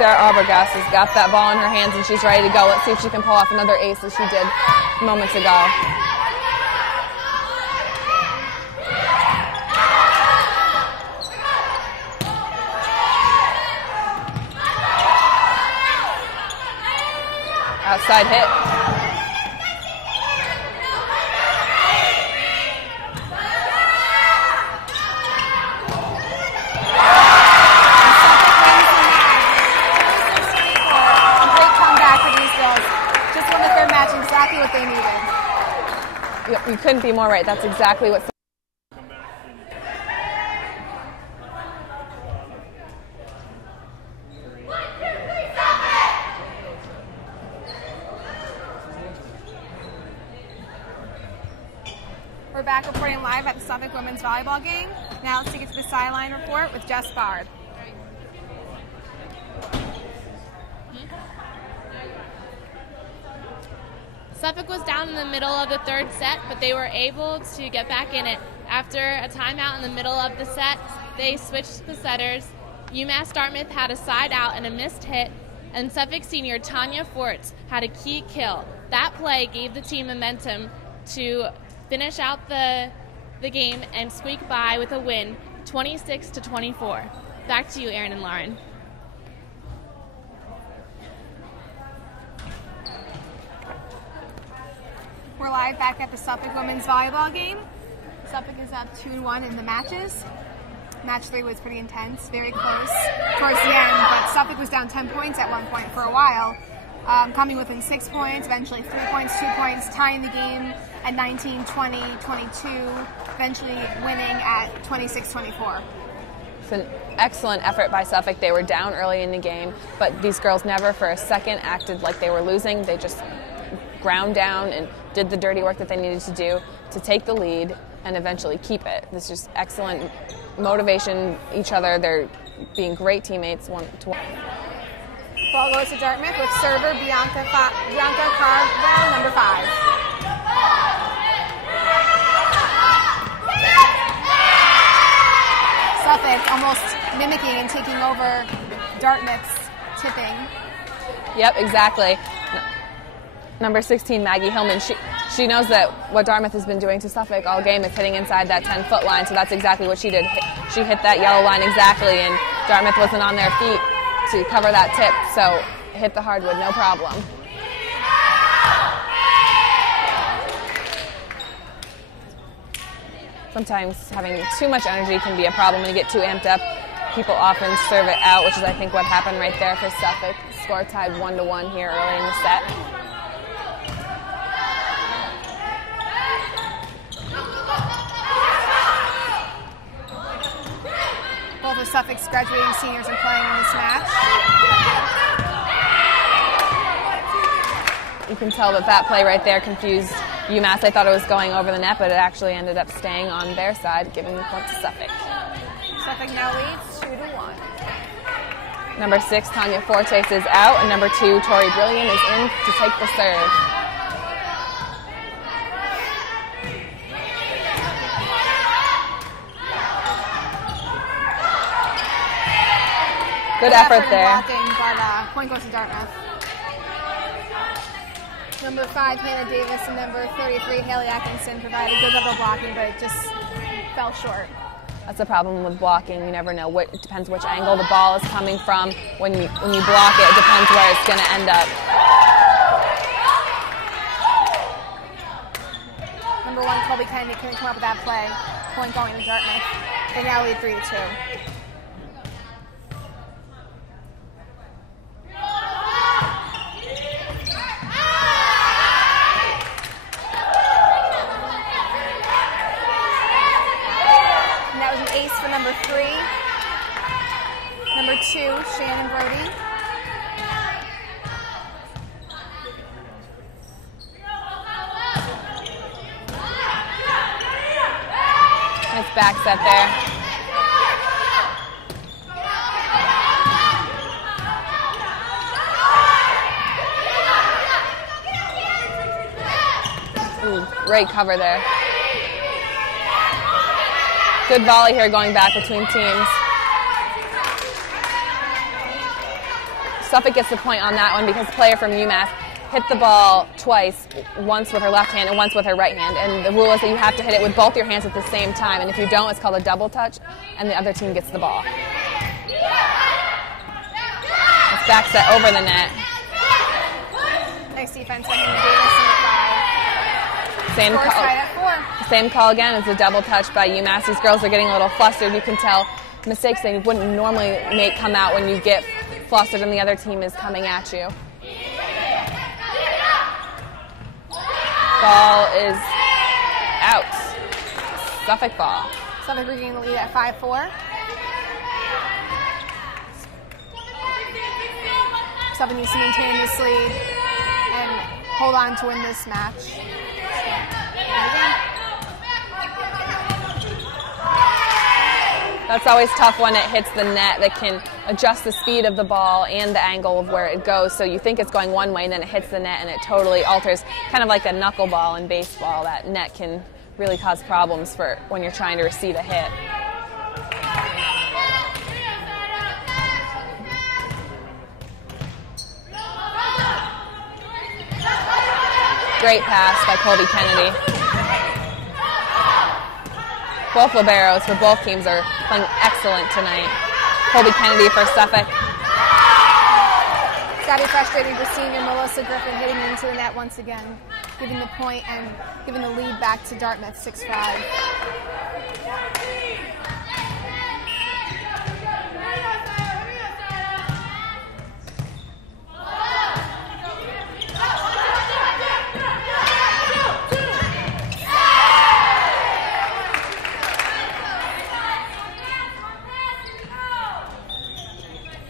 Sarah Arbogast has got that ball in her hands and she's ready to go. Let's see if she can pull off another ace as she did moments ago. Outside hit. Exactly what they needed. You couldn't be more right. That's exactly what. We're back reporting live at the Suffolk women's volleyball game. Now let's take it to the sideline report with Jess Bard. Suffolk was down in the middle of the third set, but they were able to get back in it. After a timeout in the middle of the set, they switched the setters. UMass Dartmouth had a side out and a missed hit, and Suffolk senior Tanya Forts had a key kill. That play gave the team momentum to finish out the game and squeak by with a win, 26-24. Back to you, Erin and Lauren. We're live back at the Suffolk women's volleyball game. Suffolk is up 2-1 in the matches. Match 3 was pretty intense, very close towards the end, but Suffolk was down 10 points at one point for a while, coming within 6 points, eventually 3 points, 2 points, tying the game at 19, 20, 22, eventually winning at 26-24. It's an excellent effort by Suffolk. They were down early in the game, but these girls never for a second acted like they were losing. They just ground down and did the dirty work that they needed to do to take the lead and eventually keep it. This is just excellent motivation each other. They're being great teammates. Ball goes to Dartmouth with server Bianca Carvel, number 5. Suffolk almost mimicking and taking over Dartmouth's tipping. Yep, exactly. Number 16, Maggie Hillman, she knows that what Dartmouth has been doing to Suffolk all game is hitting inside that 10-foot line, so that's exactly what she did. She hit that yellow line exactly, and Dartmouth wasn't on their feet to cover that tip, so hit the hardwood, no problem. Sometimes having too much energy can be a problem when you get too amped up. People often serve it out, which is, I think, what happened right there for Suffolk. Score tied 1-1 here early in the set. Both of Suffolk's graduating seniors are playing in this match. You can tell that play right there confused UMass. I thought it was going over the net, but it actually ended up staying on their side, giving the point to Suffolk. Suffolk now leads 2-1. Number 6, Tanya Fortes is out, and number 2, Tori Brilliant is in to take the serve. Good effort there. Blocking, but point goes to Dartmouth. Number 5, Hannah Davis, and number 33, Haley Atkinson, provided good level blocking, but it just fell short. That's the problem with blocking. You never know. It depends which angle the ball is coming from. When you block it, it depends where it's going to end up. Number 1, Colby Kennedy couldn't come up with that play. Point going to Dartmouth. They now lead 3-2. Number 3, number 2, Shannon Brody. Nice back set there. Ooh, great cover there. Good volley here going back between teams. Suffolk gets the point on that one because the player from UMass hit the ball twice, once with her left hand and once with her right hand. And the rule is that you have to hit it with both your hands at the same time. And if you don't, it's called a double touch, and the other team gets the ball. It's back set over the net. Nice defense by Hannah Davis in the five. Same call again. It's a double touch by UMass. These girls are getting a little flustered. You can tell mistakes they wouldn't normally make come out when you get flustered and the other team is coming at you. Ball is out. Suffolk ball. Suffolk regaining the lead at 5-4. Suffolk needs to maintain this lead and hold on to win this match. That's always tough when it hits the net. That can adjust the speed of the ball and the angle of where it goes. So you think it's going one way and then it hits the net and it totally alters, kind of like a knuckleball in baseball. That net can really cause problems for when you're trying to receive a hit. Great pass by Colby Kennedy. Both liberos for both teams are playing excellent tonight. Colby Kennedy for Suffolk. It's got to be frustrating for senior Melissa Griffin hitting into the net once again, giving the point and giving the lead back to Dartmouth 6-5.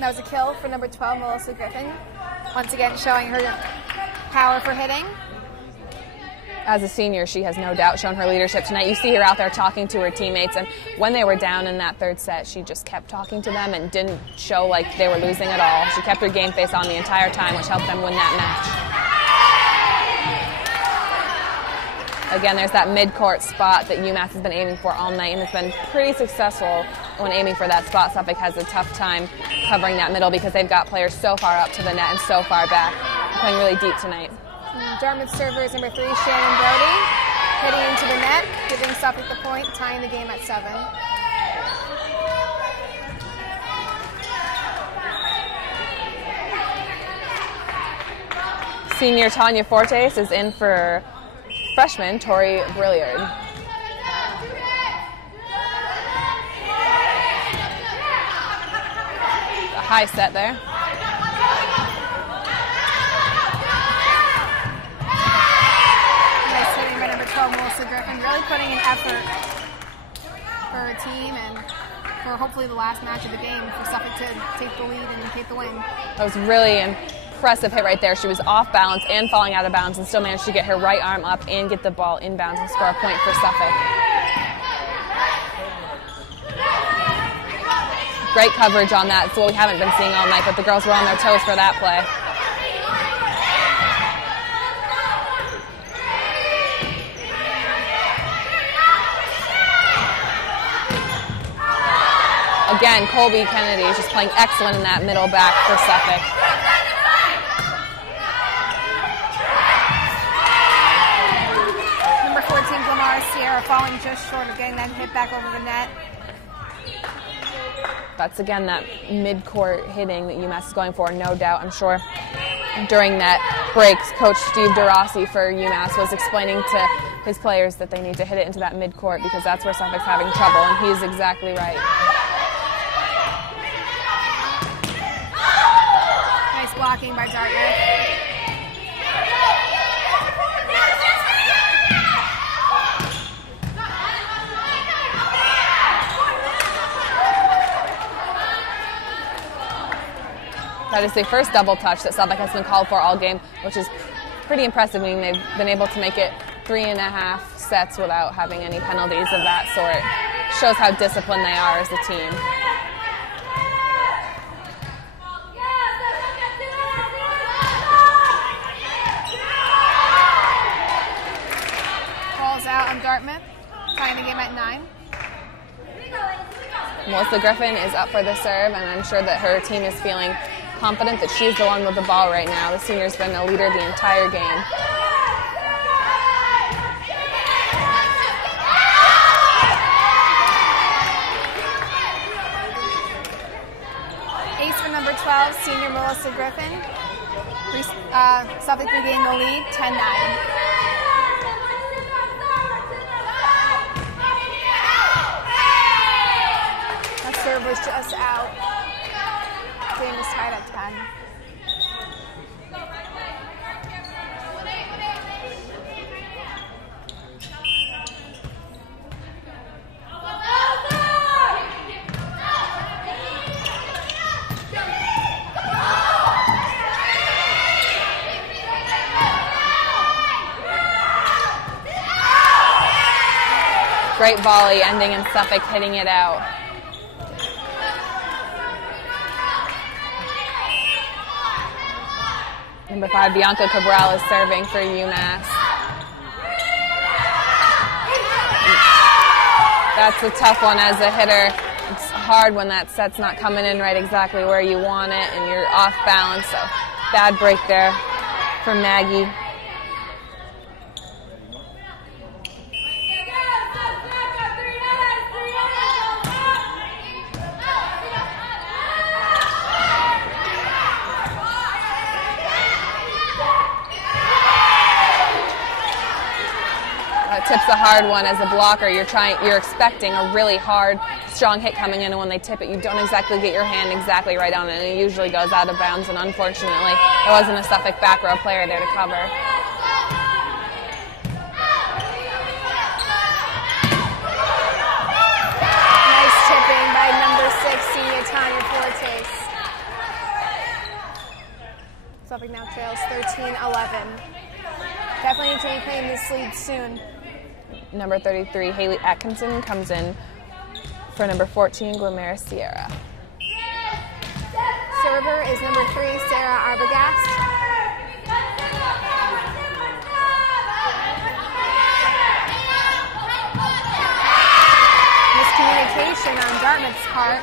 That was a kill for number 12, Melissa Griffin. Once again, showing her power for hitting. As a senior, she has no doubt shown her leadership tonight. You see her out there talking to her teammates, and when they were down in that third set, she just kept talking to them and didn't show like they were losing at all. She kept her game face on the entire time, which helped them win that match. Again, there's that mid-court spot that UMass has been aiming for all night, and it's been pretty successful when aiming for that spot. Suffolk has a tough time covering that middle because they've got players so far up to the net and so far back. They're playing really deep tonight. Dartmouth server is number 3, Shannon Brody, hitting into the net, giving Suffolk the point, tying the game at 7. Senior Tanya Fortes is in for freshman Tori Brilliard. A high set there. Nice hitting by number 12, Melissa Griffin, really putting in effort for her team and for hopefully the last match of the game for Suffolk to take the lead and take the win. That was really impressive hit right there. She was off balance and falling out of bounds and still managed to get her right arm up and get the ball inbounds and score a point for Suffolk. Great coverage on that. It's what we haven't been seeing all night, but the girls were on their toes for that play. Again, Colby Kennedy is just playing excellent in that middle back for Suffolk. Number 14, Glamar Sierra, falling just short of getting that hit back over the net. That's, again, that mid-court hitting that UMass is going for, no doubt. I'm sure during that break, Coach Steve DeRossi for UMass was explaining to his players that they need to hit it into that mid-court because that's where Suffolk's having trouble, and he's exactly right. Nice blocking by Dartmouth. That is the first double touch that Suffolk has been called for all game, which is pretty impressive, meaning they've been able to make it 3.5 sets without having any penalties of that sort. Shows how disciplined they are as a team. Ball's out on Dartmouth, tying the game at 9. Melissa Griffin is up for the serve, and I'm sure that her team is feeling confident that she's the one with the ball right now. The senior's been a leader the entire game. Ace for number 12, senior Melissa Griffin. Suffolk regained the lead, 10-9. That serve was just out. Game is tied at 10. Great volley ending in Suffolk hitting it out. Number 5, Bianca Cabral is serving for UMass. That's a tough one as a hitter. It's hard when that set's not coming in right exactly where you want it and you're off balance, so bad break there for Maggie. Tip's a hard one as a blocker. You're expecting a really hard, strong hit coming in, and when they tip it, you don't exactly get your hand exactly right on it, and it usually goes out of bounds, and unfortunately, there wasn't a Suffolk back row player there to cover. Nice tipping by number 6, senior Tanya Fortes. Suffolk now trails 13-11. Definitely need to reclaim this lead soon. Number 33, Haley Atkinson, comes in for number 14, Glamera Sierra. Server is number 3, Sarah Arbogast. Miscommunication on Dartmouth's part.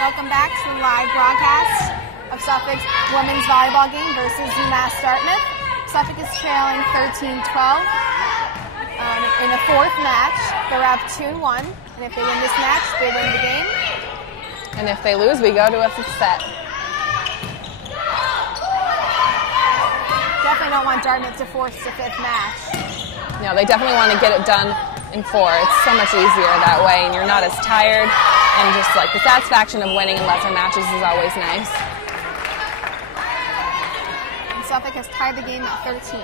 Welcome back to the live broadcast of Suffolk's women's volleyball game versus UMass Dartmouth. Suffolk is trailing 13-12 in the 4th match. They're up 2-1, and if they win this match, they win the game. And if they lose, we go to a 5th set. Definitely don't want Dartmouth to force the 5th match. No, they definitely want to get it done in 4. It's so much easier that way, and you're not as tired. And just like the satisfaction of winning in lesser matches is always nice. And Suffolk has tied the game at 13.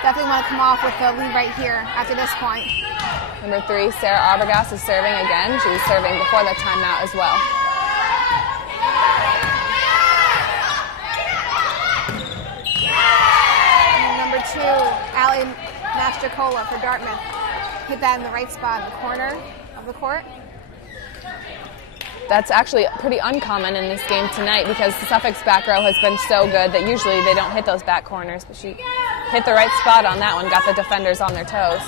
Definitely want to come off with the lead right here after this point. Number 3, Sarah Arbogast is serving again. She was serving before the timeout as well. And number 2, Allie Mastrocola for Dartmouth. Hit that in the right spot in the corner of the court. That's actually pretty uncommon in this game tonight because the Suffolk's back row has been so good that usually they don't hit those back corners, but she hit the right spot on that one, got the defenders on their toes.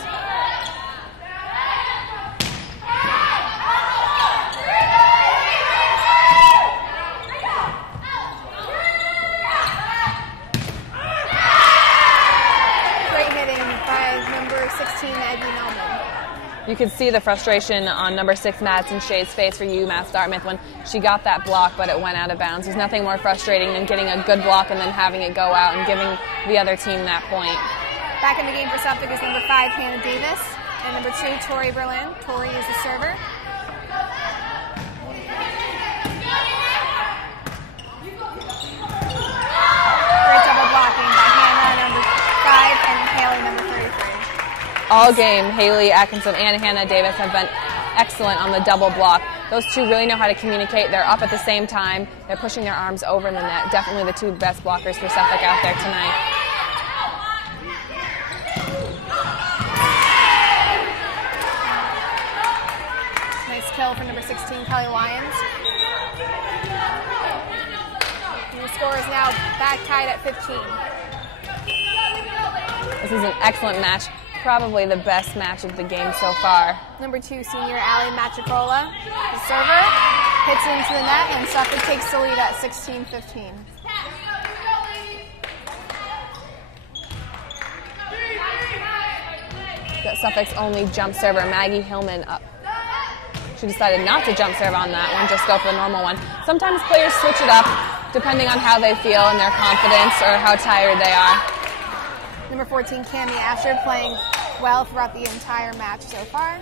Great hitting by number 16, Aggie Melman. You could see the frustration on number 6, Madison Shade's face for UMass Dartmouth when she got that block, but it went out of bounds. There's nothing more frustrating than getting a good block and then having it go out and giving the other team that point. Back in the game for Suffolk is number 5, Hannah Davis, and number 2, Tori Berlin. Tori is the server. Great double blocking by Hannah, number 5, and Haley, number 33. All game, Haley Atkinson and Hannah Davis have been excellent on the double block. Those two really know how to communicate. They're up at the same time. They're pushing their arms over the net. Definitely the 2 best blockers for Suffolk out there tonight. Nice kill for number 16, Kelly Lyons. And the score is now back tied at 15. This is an excellent match, probably the best match of the game so far. Number 2, senior Ali Matricola, the server, hits into the net, and Suffolk takes the lead at 16-15. Suffolk's only jump server, Maggie Hillman, up. She decided not to jump serve on that one, just go for the normal one. Sometimes players switch it up depending on how they feel and their confidence or how tired they are. Number 14, Cami Asher, playing well throughout the entire match so far,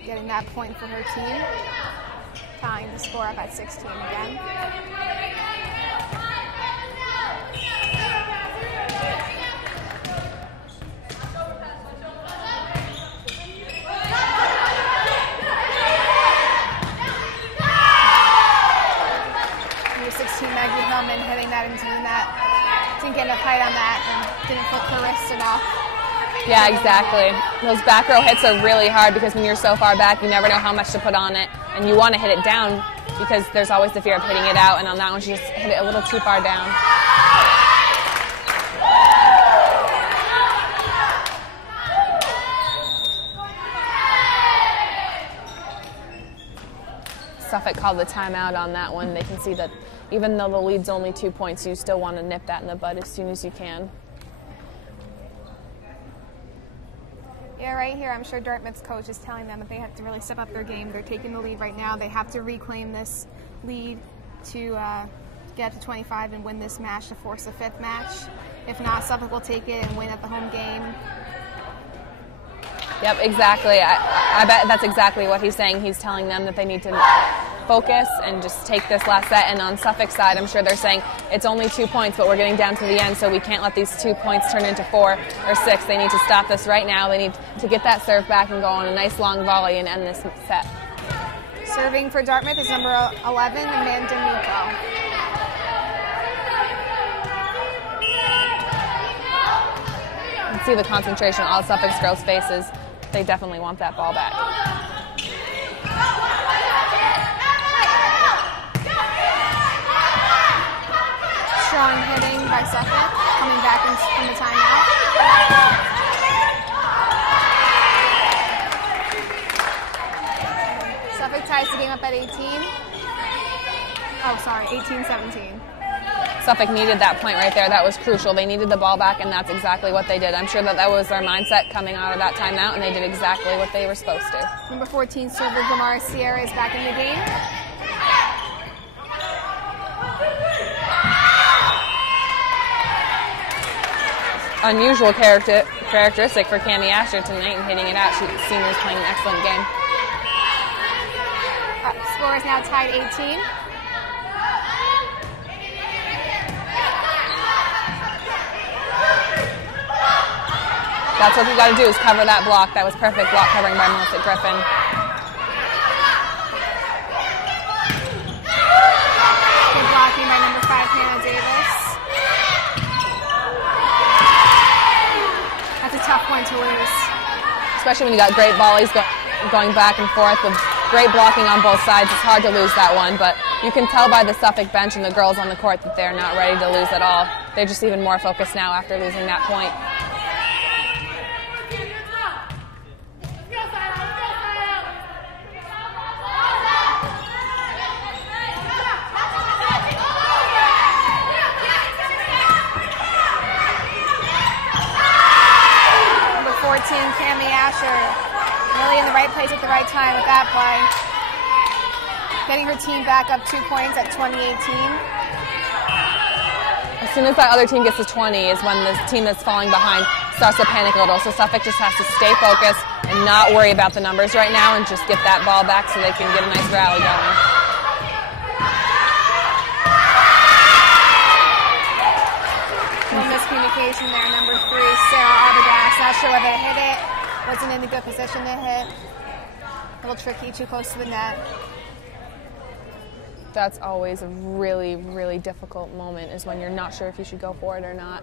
getting that point for her team, tying the score up at 16 again. Number 16, Maggie Hellman, hitting that into the net. Didn't get enough height on that and didn't flick her wrist enough. Yeah, exactly. Those back row hits are really hard because when you're so far back, you never know how much to put on it, and you want to hit it down because there's always the fear of hitting it out, and on that one she just hit it a little too far down. Suffolk called the timeout on that one. They can see that even though the lead's only 2 points, you still want to nip that in the bud as soon as you can. Yeah, right here, I'm sure Dartmouth's coach is telling them that they have to really step up their game. They're taking the lead right now. They have to reclaim this lead to get up to 25 and win this match to force a 5th match. If not, Suffolk will take it and win at the home game. Yep, exactly. I bet that's exactly what he's saying. He's telling them that they need to focus and just take this last set. And on Suffolk's side, I'm sure they're saying it's only 2 points, but we're getting down to the end, so we can't let these 2 points turn into 4 or 6. They need to stop this right now. They need to get that serve back and go on a nice long volley and end this set. Serving for Dartmouth is number 11, Amanda Miko. You can see the concentration on all Suffolk's girls' faces. They definitely want that ball back. Strong hitting by Suffolk, coming back from the timeout. Suffolk ties the game up at 18-17. Suffolk needed that point right there. That was crucial. They needed the ball back, and that's exactly what they did. I'm sure that was their mindset coming out of that timeout, and they did exactly what they were supposed to. Number 14, server Gamara Sierra is back in the game. Unusual characteristic for Cami Asher tonight and hitting it out. Senior's playing an excellent game. Score is now tied 18. That's what you got to do, is cover that block. That was perfect block covering by Melissa Griffin. Good blocking by number 5, Hannah Davis. That's a tough one to lose. Especially when you got great volleys going back and forth with great blocking on both sides. It's hard to lose that one, but you can tell by the Suffolk bench and the girls on the court that they're not ready to lose at all. They're just even more focused now after losing that point. Cami Asher really in the right place at the right time with that play. Getting her team back up 2 points at 20-18. As soon as that other team gets to 20 is when the team that's falling behind starts to panic a little. So Suffolk just has to stay focused and not worry about the numbers right now and just get that ball back so they can get a nice rally going. Miscommunication there, number 3, Sarah Arbogast. Not sure whether to hit it. Wasn't in a good position to hit. A little tricky, too close to the net. That's always a really, really difficult moment, is when you're not sure if you should go for it or not.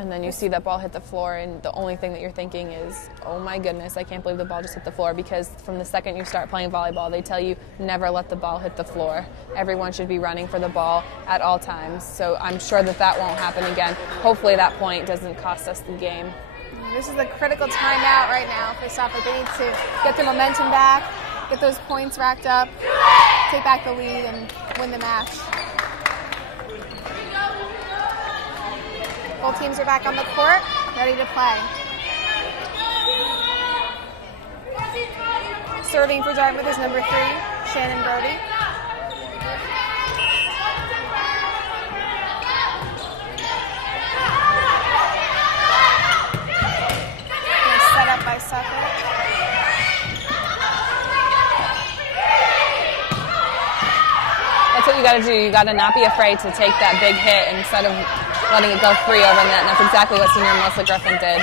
And then you see that ball hit the floor, and the only thing that you're thinking is, oh my goodness, I can't believe the ball just hit the floor, because from the second you start playing volleyball, they tell you never let the ball hit the floor. Everyone should be running for the ball at all times. So I'm sure that that won't happen again. Hopefully that point doesn't cost us the game. This is a critical timeout right now for Suffolk. They need to get their momentum back, get those points racked up, take back the lead, and win the match. Both teams are back on the court, ready to play. Serving for Dartmouth is number 3, Shannon Brody. Set up by Suffolk. That's what you got to do. You got to not be afraid to take that big hit instead of letting it go free over net. And that's exactly what senior Melissa Griffin did.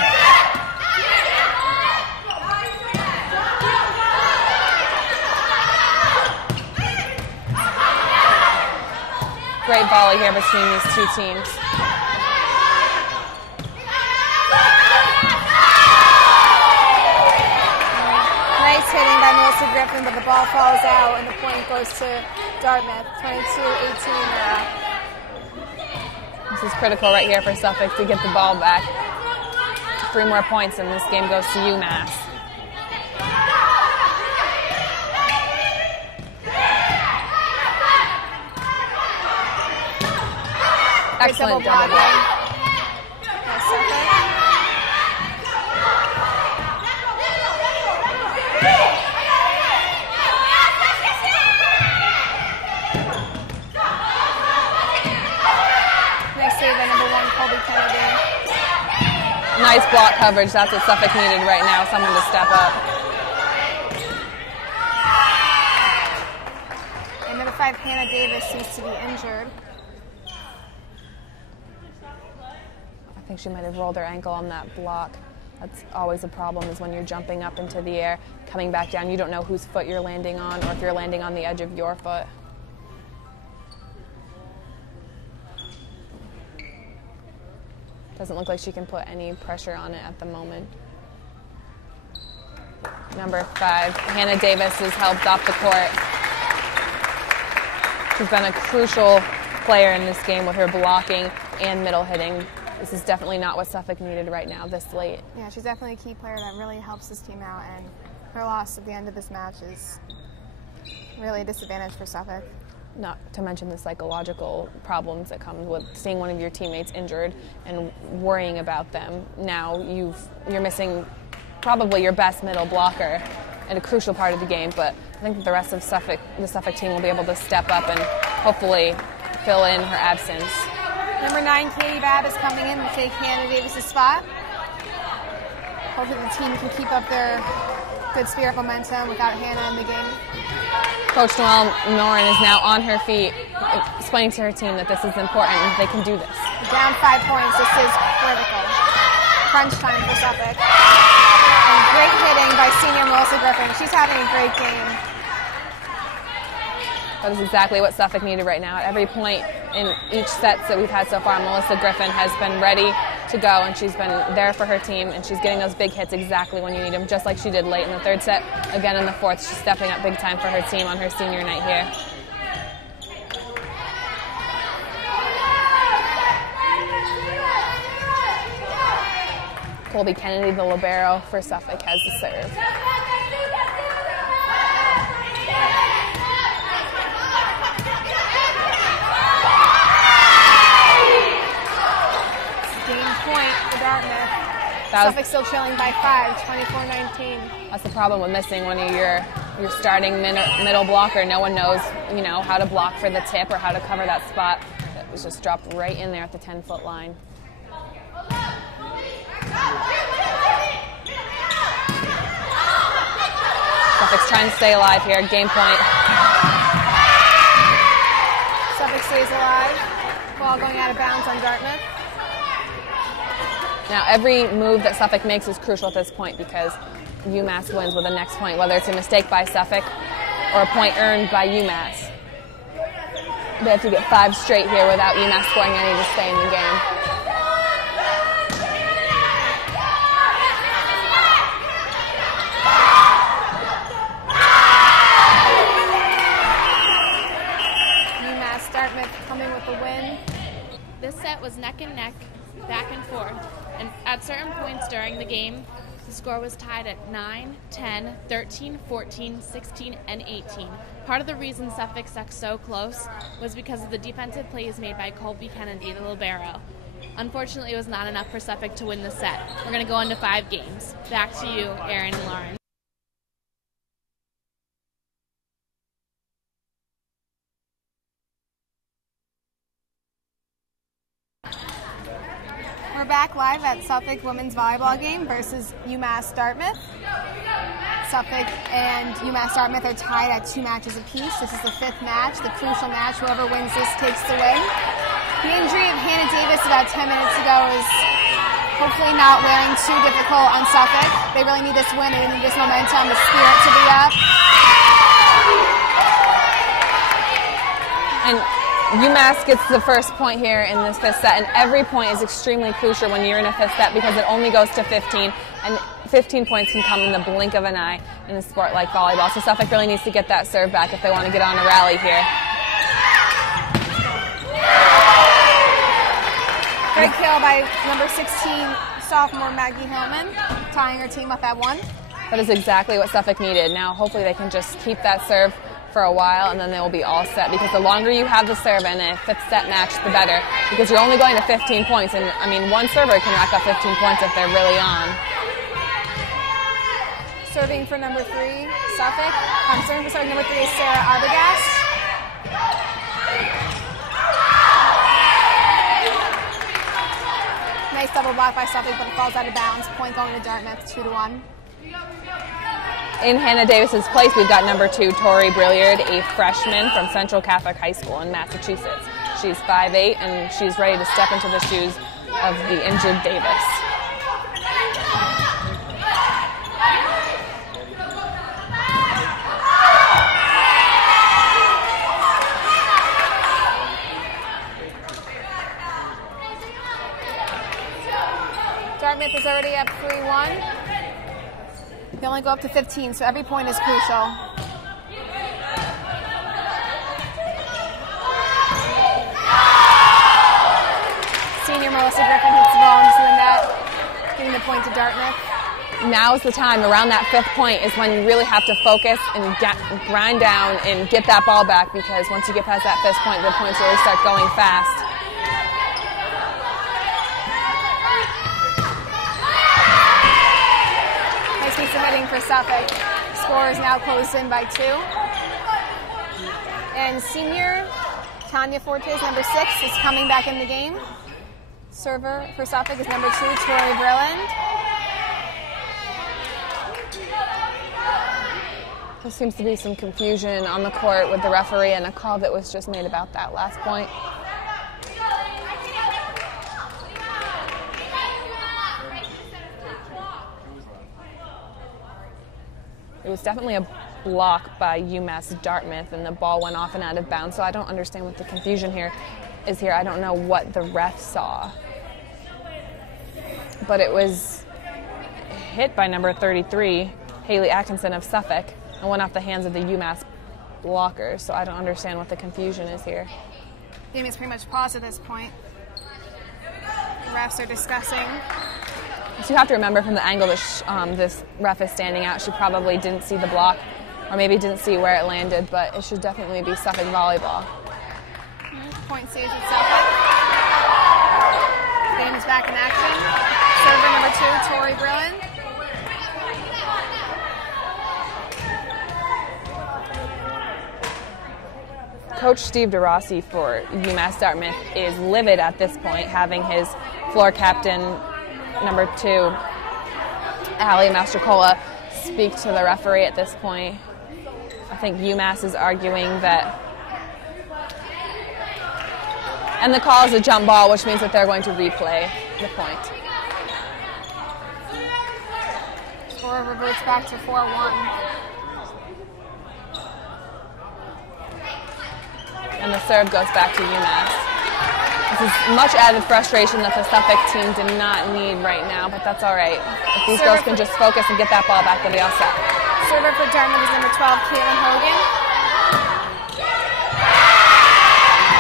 Great volley here between these two teams. Nice hitting by Melissa Griffin, but the ball falls out and the point goes to Dartmouth. 22-18. This is critical right here for Suffolk to get the ball back. 3 more points and this game goes to UMass. Excellent double block. Nice block coverage. That's what Suffolk needed right now, someone to step up. And number 5, Hannah Davis, seems to be injured. I think she might have rolled her ankle on that block. That's always a problem, is when you're jumping up into the air, coming back down, you don't know whose foot you're landing on or if you're landing on the edge of your foot. Doesn't look like she can put any pressure on it at the moment. Number 5, Hannah Davis is helped off the court. She's been a crucial player in this game with her blocking and middle hitting. This is definitely not what Suffolk needed right now this late. Yeah, she's definitely a key player that really helps this team out, and her loss at the end of this match is really a disadvantage for Suffolk. Not to mention the psychological problems that come with seeing one of your teammates injured and worrying about them. Now you're missing probably your best middle blocker and a crucial part of the game, but I think that the rest of the Suffolk team will be able to step up and hopefully fill in her absence. Number 9, Katie Babb, is coming in to take Hannah Davis' spot. Hopefully the team can keep up their good spirit momentum without Hannah in the game. Coach Noelle Noren is now on her feet, explaining to her team that this is important and they can do this. Down 5 points, this is critical. Crunch time for Suffolk. And great hitting by senior Melissa Griffin. She's having a great game. That is exactly what Suffolk needed right now. At every point in each sets that we've had so far, Melissa Griffin has been ready to go, and she's been there for her team, and she's getting those big hits exactly when you need them, just like she did late in the 3rd set. Again in the 4th, she's stepping up big time for her team on her senior night here. Colby Kennedy, the libero for Suffolk, has the serve. Suffolk still trailing by 5, 24-19. That's the problem with missing one of your starting middle blocker. No one knows, how to block for the tip or how to cover that spot. It was just dropped right in there at the 10-foot line. Suffolk's trying to stay alive here. Game point. Suffolk stays alive. Ball going out of bounds on Dartmouth. Now, every move that Suffolk makes is crucial at this point because UMass wins with the next point, whether it's a mistake by Suffolk or a point earned by UMass. They have to get 5 straight here without UMass scoring any to stay in the game. at certain points during the game, the score was tied at 9, 10, 13, 14, 16, and 18. Part of the reason Suffolk stuck so close was because of the defensive plays made by Colby Kennedy, the libero. Unfortunately, it was not enough for Suffolk to win the set. We're going to go into 5 games. Back to you, Aaron and Lauren. We're back live at Suffolk women's volleyball game versus UMass Dartmouth. Suffolk and UMass Dartmouth are tied at 2 matches apiece. This is the 5th match, the crucial match. Whoever wins this takes the win. The injury of Hannah Davis about 10 minutes ago is hopefully not wearing too difficult on Suffolk. They really need this win. They need this momentum, the spirit to be up. And UMass gets the first point here in this 5th set, and every point is extremely crucial when you're in a 5th set because it only goes to 15, and 15 points can come in the blink of an eye in a sport like volleyball. So Suffolk really needs to get that serve back if they want to get on a rally here. Great kill by number 16 sophomore Maggie Hillman, tying her team up at 1. That is exactly what Suffolk needed. Now hopefully they can just keep that serve for a while, and then they will be all set, because the longer you have the serve in a 5th set match, the better, because you're only going to 15 points, and I mean, one server can rack up 15 points if they're really on. Serving for number 3, Suffolk. Serving for number 3 is Sarah Arbogast. Nice double block by Suffolk, but it falls out of bounds. Point going to Dartmouth, 2-1. In Hannah Davis's place, we've got number 2, Tori Brilliard, a freshman from Central Catholic High School in Massachusetts. She's 5'8", and she's ready to step into the shoes of the injured Davis. Dartmouth is already up 3-1. They only go up to 15, so every point is crucial. Senior Melissa Griffin hits the ball into the net, getting the point to Dartmouth. Now is the time, around that 5th point, is when you really have to focus and grind down and get that ball back, because once you get past that 5th point, the points really start going fast. Submitting for Suffolk. Score is now closed in by 2. And senior Tanya Fortes, number 6, is coming back in the game. Server for Suffolk is number 2, Tori Brilland. There seems to be some confusion on the court with the referee and a call that was just made about that last point. It was definitely a block by UMass Dartmouth, and the ball went off and out of bounds, so I don't understand what the confusion here is here. I don't know what the ref saw. But it was hit by number 33, Haley Atkinson of Suffolk, and went off the hands of the UMass blockers, so I don't understand what the confusion is here. The game is pretty much paused at this point. The refs are discussing. So you have to remember, from the angle that this ref is standing out, she probably didn't see the block, or maybe didn't see where it landed, but it should definitely be Suffolk volleyball. Point stays at Suffolk. Game is back in action. Server number 2, Tori Brilland. Coach Steve DeRossi for UMass Dartmouth is livid at this point, having his floor captain, number 2, Allie Mastrocola, speak to the referee at this point. I think UMass is arguing that, and the call is a jump ball, which means that they're going to replay the point. Score reverts back to 4-1. And the serve goes back to UMass. This is much added frustration that the Suffolk team did not need right now, but that's all right. If these girls can just focus and get that ball back, they'll be all set. Server for Dartmouth is number 12, Caitlin Hogan.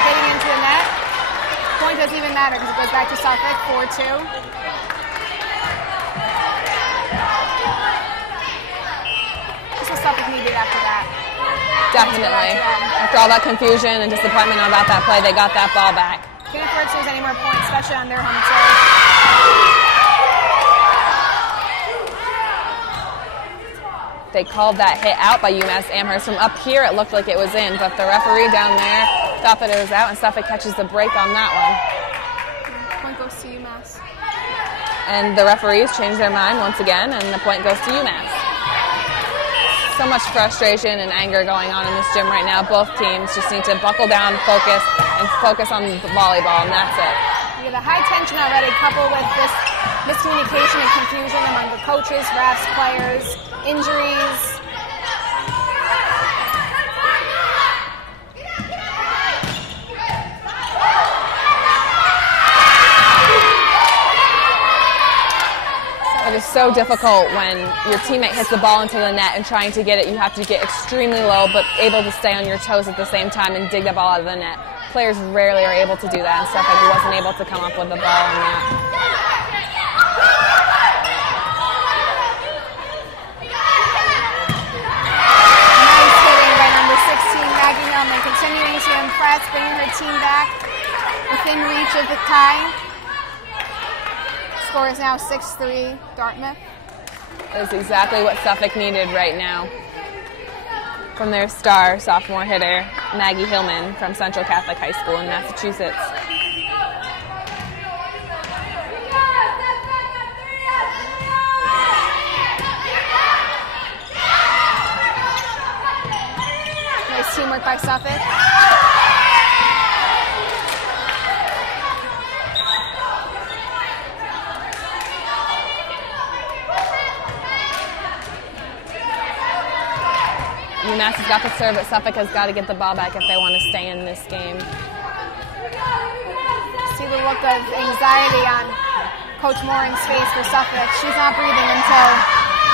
Getting into the net. Point doesn't even matter because it goes back to Suffolk, 4-2. Suffolk needed after that. Definitely. After all that confusion and disappointment about that play, they got that ball back. Can't afford to lose any more points, especially on their home turf. They called that hit out by UMass Amherst. From up here, it looked like it was in, but the referee down there thought that it was out, and Suffolk catches the break on that one. Point goes to UMass. And the referees changed their mind once again, and the point goes to UMass. So much frustration and anger going on in this gym right now. Both teams just need to buckle down, focus on the volleyball, and that's it. Yeah, the high tension already, coupled with this miscommunication and confusion among the coaches, refs, players, injuries. It is so difficult when your teammate hits the ball into the net and trying to get it, you have to get extremely low but able to stay on your toes at the same time and dig the ball out of the net. Players rarely are able to do that, and Suffolk wasn't able to come up with the ball on that. Nice hitting by number 16, Maggie Hillman, continuing to impress, bringing her team back within reach of the tie. Score is now 6-3, Dartmouth. That's exactly what Suffolk needed right now from their star sophomore hitter, Maggie Hillman from Central Catholic High School in Massachusetts. Nice teamwork by Suffolk. UMass has got the serve, but Suffolk has got to get the ball back if they want to stay in this game. See the look of anxiety on Coach Morin's face for Suffolk. She's not breathing until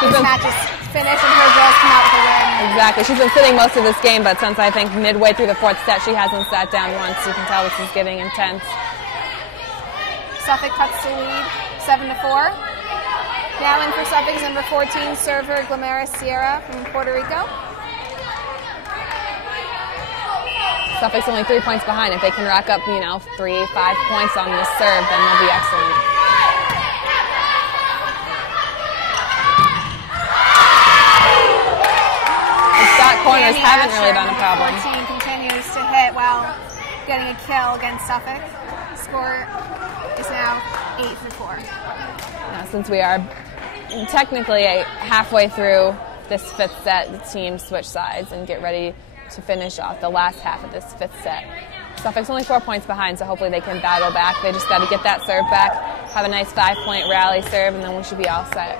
this match is finished and her girls come out with a win. Exactly. She's been sitting most of this game, but since I think midway through the fourth set, she hasn't sat down once. You can tell this is getting intense. Suffolk cuts the lead, 7-4. Now in for Suffolk's number 14 server, Glamera Sierra from Puerto Rico. Suffolk's only 3 points behind. If they can rack up, 3-5 points on this serve, then they'll be excellent. The shot corners haven't really been a problem. 14 continues to hit while getting a kill against Suffolk. The score is now 8-4. Now, since we are technically halfway through this fifth set, the teams switch sides and get ready to finish off the last half of this fifth set. Suffolk's only 4 points behind, so hopefully they can battle back. They just got to get that serve back, have a nice 5-point rally serve, and then we should be all set.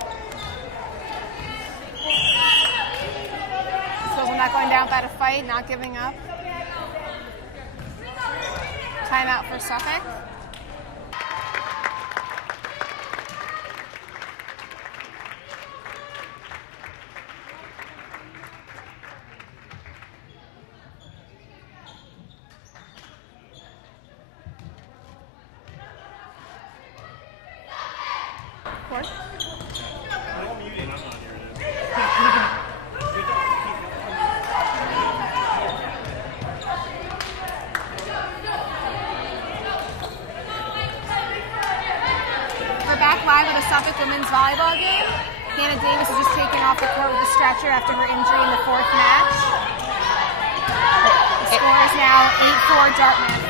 So we're not going down without a fight, not giving up. Timeout for Suffolk. We're back live at a Suffolk women's volleyball game. Hannah Davis is just taken off the court with a stretcher after her injury in the fourth match. The score is now 8-4 Dartmouth.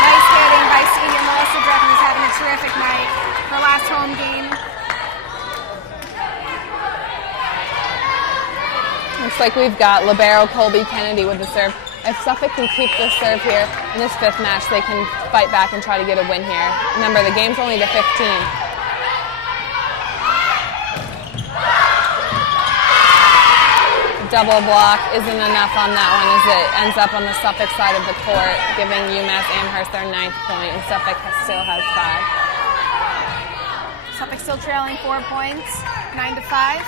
Nice hitting by senior Melissa Dreffen, who's having a terrific night. Her last home game. Looks like we've got libero Colby Kennedy with the serve. If Suffolk can keep this serve here in this fifth match, they can fight back and try to get a win here. Remember, the game's only to 15. Double block isn't enough on that one as it ends up on the Suffolk side of the court, giving UMass Amherst their 9th point, and Suffolk still has 5. Suffolk still trailing 4 points, 9-5.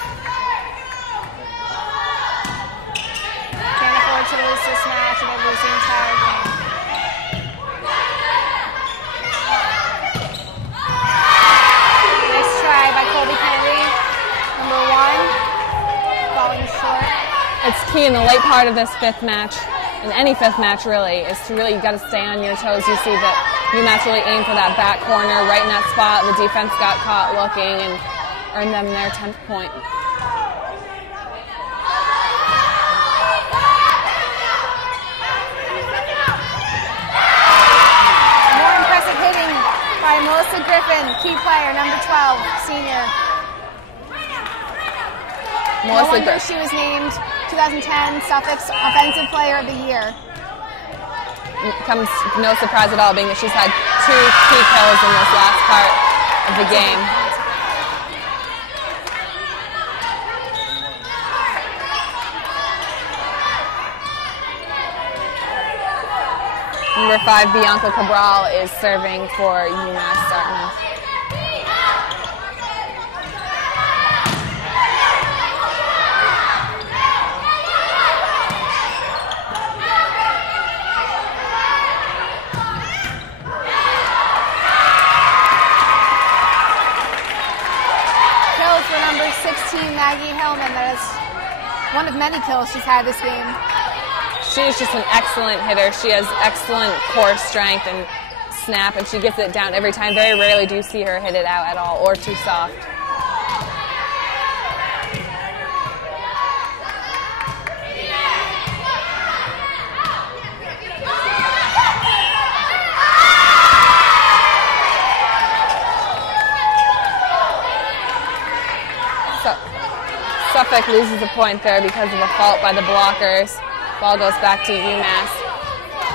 Can't afford to lose this match or they'll lose the entire game. Nice try by Colby Kennedy, number 1. It's key in the late part of this fifth match, in any fifth match really, is to really, you got to stay on your toes. You see that UMass really aimed for that back corner, right in that spot. The defense got caught looking and earned them their 10th point. More impressive hitting by Melissa Griffin, key player, number 12, senior. No wonder she was named 2010 Suffolk's Offensive Player of the Year. Comes no surprise at all, being that she's had 2 key kills in this last part of the game. Number 5, Bianca Cabral, is serving for UMass Dartmouth. Kills for number 16, Maggie Hellman. That is one of many kills she's had this game. She is just an excellent hitter. She has excellent core strength and snap, and she gets it down every time. Very rarely do you see her hit it out at all or too soft. So, Suffolk loses a point there because of a fault by the blockers. Ball goes back to UMass.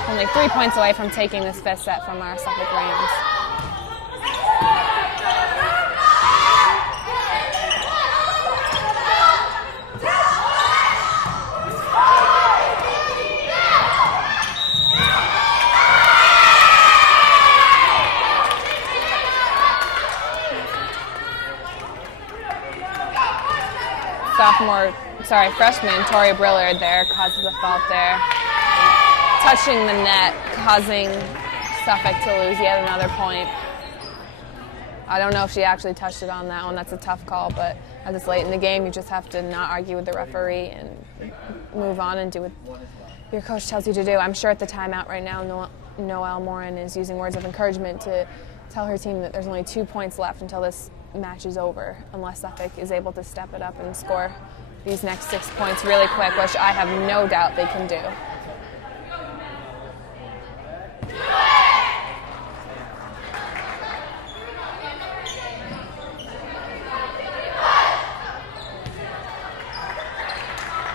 Only 3 points away from taking this fifth set from our Suffolk Rams. Freshman Tori Brillard there causes a fault there. Touching the net, causing Suffolk to lose yet another point. I don't know if she actually touched it on that one. That's a tough call, but as it's late in the game, you just have to not argue with the referee and move on and do what your coach tells you to do. I'm sure at the timeout right now, Noelle Morin is using words of encouragement to tell her team that there's only 2 points left until this match is over, unless Suffolk is able to step it up and score these next 6 points really quick, which I have no doubt they can do.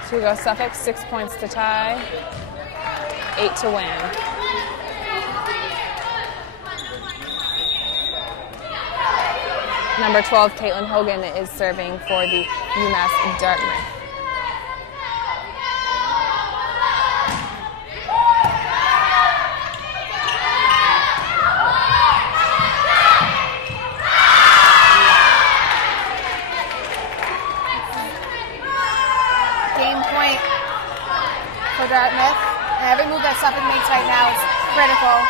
So we go Suffolk, 6 points to tie, 8 to win. Number 12, Caitlin Hogan, is serving for the UMass Dartmouth. Game point for Dartmouth. And every move that Suffolk makes right now is critical.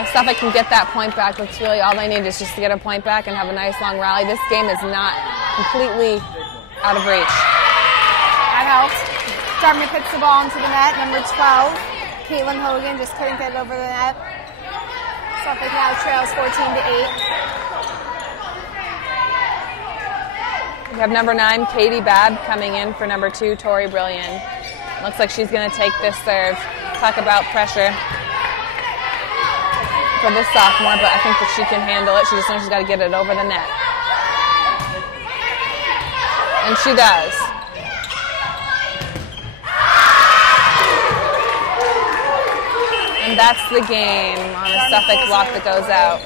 If Suffolk can get that point back, that's really all they need, is just to get a point back and have a nice long rally. This game is not completely out of reach. That helps. Dartmouth hits the ball into the net. Number 12, Caitlin Hogan, just couldn't get it over the net. Suffolk now trails 14-8. We have number 9, Katie Babb, coming in for number 2, Tori Brillian. Looks like she's going to take this serve. Talk about pressure for this sophomore, but I think that she can handle it. She just knows she's got to get it over the net. And she does. And that's the game on a Suffolk block that goes out.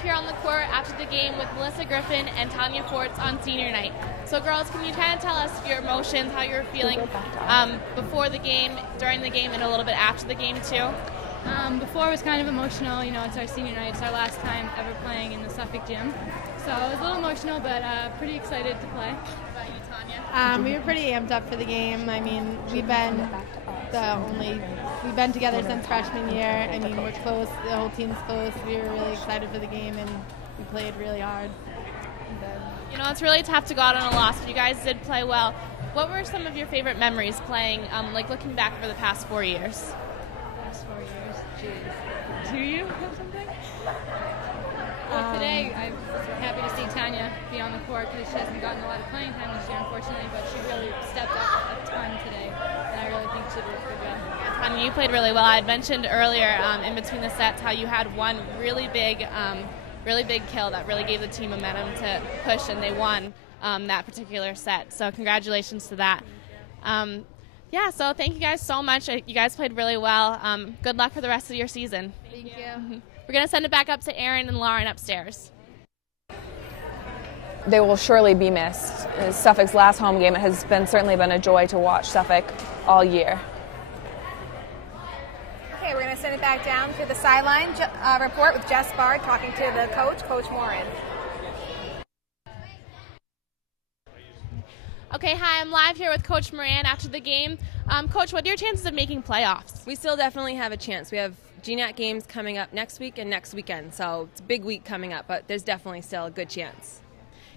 live here on the court after the game with Melissa Griffin and Tanya Forts on senior night. So girls, can you kind of tell us your emotions, how you're feeling before the game, during the game, and a little bit after the game too? Before it was kind of emotional, you know, it's our senior night, it's our last time ever playing in the Suffolk gym. So it was a little emotional, but pretty excited to play. What about you, Tanya? We were pretty amped up for the game. I mean, we've been together since freshman year. I mean, we're close, the whole team's close. We were really excited for the game, and we played really hard. You know, it's really tough to go out on a loss, but you guys did play well. What were some of your favorite memories playing, like looking back over the past 4 years? Past 4 years, geez. Do you have something? Well, today I'm happy to see Tanya be on the court because she hasn't gotten a lot of playing time this year, unfortunately, but she really stepped up a ton today, and I really think she did a good job. Yeah, Tanya, you played really well. I had mentioned earlier in between the sets how you had one really big kill that really gave the team momentum to push, and they won that particular set. So congratulations to that. Yeah, so thank you guys so much. You guys played really well. Good luck for the rest of your season. Thank you. We're going to send it back up to Erin and Lauren upstairs. They will surely be missed. It's Suffolk's last home game. It has certainly been a joy to watch Suffolk all year. Okay, we're going to send it back down to the sideline report with Jess Bard talking to the coach, Coach Morin. Okay, hi, I'm live here with Coach Moran after the game. Coach, what are your chances of making playoffs? We still definitely have a chance. We have GNAT games coming up next week and next weekend, so it's a big week coming up, but there's definitely still a good chance.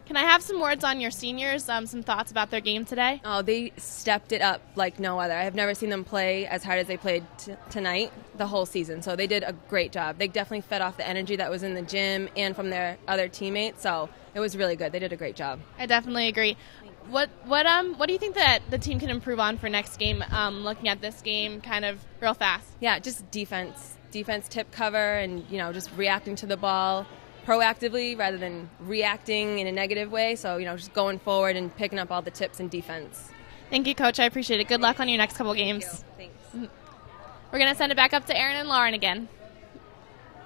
Can I have some words on your seniors, some thoughts about their game today? Oh, they stepped it up like no other. I have never seen them play as hard as they played tonight the whole season, so they did a great job. They definitely fed off the energy that was in the gym and from their other teammates, so it was really good. They did a great job. I definitely agree. What do you think that the team can improve on for next game, looking at this game kind of real fast? Yeah, just defense, tip cover, and just reacting to the ball proactively rather than reacting in a negative way. So just going forward and picking up all the tips and defense. Thank you, Coach. I appreciate it. Good luck on your next couple games. Thanks. We're going to send it back up to Erin and Lauren again.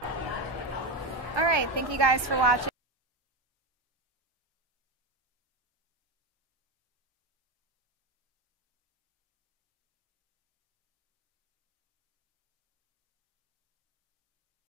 All right, thank you guys for watching.